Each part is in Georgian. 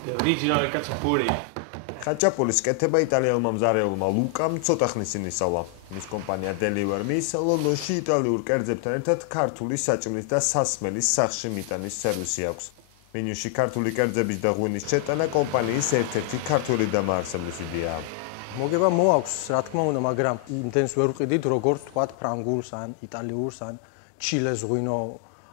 The original cacciapuri. ხაჭაპურის კეთება იტალიელმა მზარეულმა ლუკამ ცოტა ხნის წინ ისწავლა. მის კომპანია Deliver Me ლონდონში იტალიურ კერძებთან ერთად ქართული საჭმლის და სასმელის სახში მიტანის სერვისი აქვს. მენიუში ქართული კერძების და ღვინის ჩეტანა კომპანიის ერთ-ერთი ქართული დამაარსებლის იდეაა. მოგება მოაქვს, რა თქმა უნდა, მაგრამ იმდენს ვერ ვყიდით, როგორც თქვათ, ფრანგულს ან იტალიურს ან ჩილეს ღვინო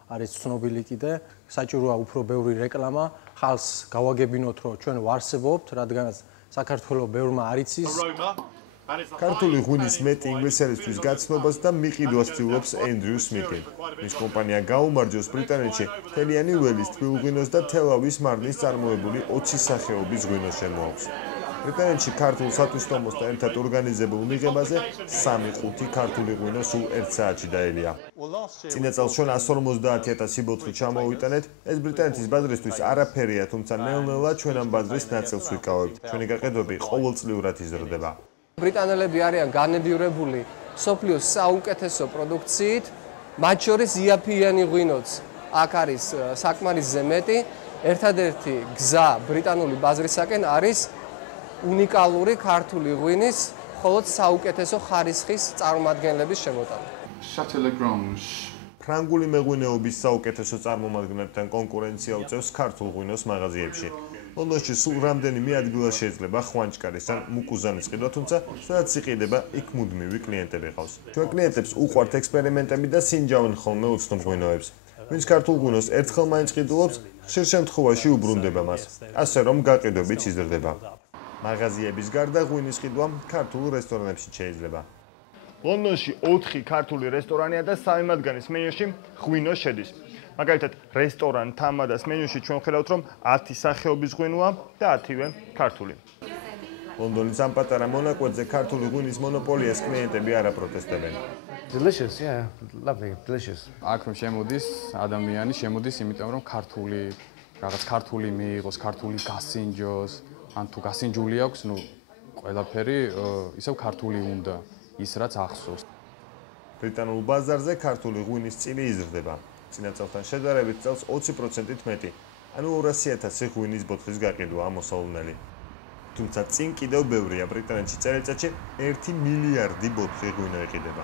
არის ცნობილი კიდე. საჭიროა უფრო ბევრი რეკლამა, ხალხს გავაგებინოთ, რომ ჩვენ ვარსებობთ, რადგანაც საქართველოს ბევრმა არ იცის. ქართული ღვინის მეტი ინგლისელისთვის გაცნობას და მიყიდვას ცდილობს ენდრიუ სმითი. მის კომპანია გაუმარჯოს ბრიტანეთში თელიანი ველის თბილღვინოს და თელავის მარნის წარმოებული 20 სახეობის ღვინოს შემოაქვს. ბრიტანეთში ქართულ სათვისტომოსთან ერთად ორგანიზებულ მიღებაზე 3-5 ქართული ღვინო სულ 1 საათში დაელია. წინა წელს ჩვენ 150,000 ბოთლი ჩამოვიტანეთ. ეს ბრიტანეთის ბაზრისთვის არაფერია, თუმცა ნელ-ნელა ჩვენ ამ ბაზრის ნაწილს ვიკავებთ. ჩვენი გაყიდვები ყოველწლიურად იზრდება. ბრიტანელები არიან განედიურებული სოფლიოს საუკეთესო პროდუქციით, მათ შორის იაფიანი ღვინოც აქ არის საკმარისზე მეტი. ერთადერთი გზა ბრიტანული ბაზრისაკენ არის უნიკალური ქართული ღვინის, მხოლოდ საუკეთესო ხარისხის წარმომადგენლების შემოტანა. ფრანგული მეღვინეობის საუკეთესო წარმომადგენლებთან კონკურენცია უწევს ქართულ ღვინოს მაღაზიებში. ლონდონში სულ რამდენიმე ადგილას შეიძლება ხვანჭკარის ან მუკუზანის ყიდვა, თუმცა სადაც იყიდება, იქ მუდმივი კლიენტები ყავს. ჩვენ კლიენტებს უყვართ ექსპერიმენტები და სინჯავენ ხოლმე უცნობ ღვინოებს. ვინც ქართულ ღვინოს ერთხელ მაინც ყიდულობს, ხშირ შემთხვევაში უბრუნდება მას, ასე რომ გაყიდვებიც იზრდება. მაღაზიების გარდა ღვინის ყიდვა ქართულ რესტორანებში შეიძლება. ლონდონში 4 ქართული რესტორანია და 3 მათგანის მენიუში ღვინო შედის. მაგალითად, რესტორან თამადას მენიუში ჩვენ ხედავთ, რომ 10 სახეობის ღვინოა და 10-ვე ქართული. ლონდონის ამ პატარა მონაკვეთზე ქართული ღვინის მონოპოლიას კლიენტები არ აპროტესტებენ. Delicious, yeah, lovely, delicious. აქ რომ შემოდის ადამიანი, შემოდის იმიტომ რომ რაღაც ქართული მიიღოს, ქართული გასინჯოს, ან თუ გასინჯული აქვს, ყველაფერი ისევ ქართული უნდა, ის რაც ახსოვს. ბრიტანულ ბაზარზე ქართული ღვინის წილი იზრდება. წინა წელთან შედარებით წელს 20%-ით მეტი, ანუ 200,000 ღვინის ბოთლის გაყიდვაა მოსალონელი. თუმცა წინ კიდევ ბევრია, ბრიტანეთში წელიწადში 1 მილიარდი ბოთლი ღვინო იყიდება.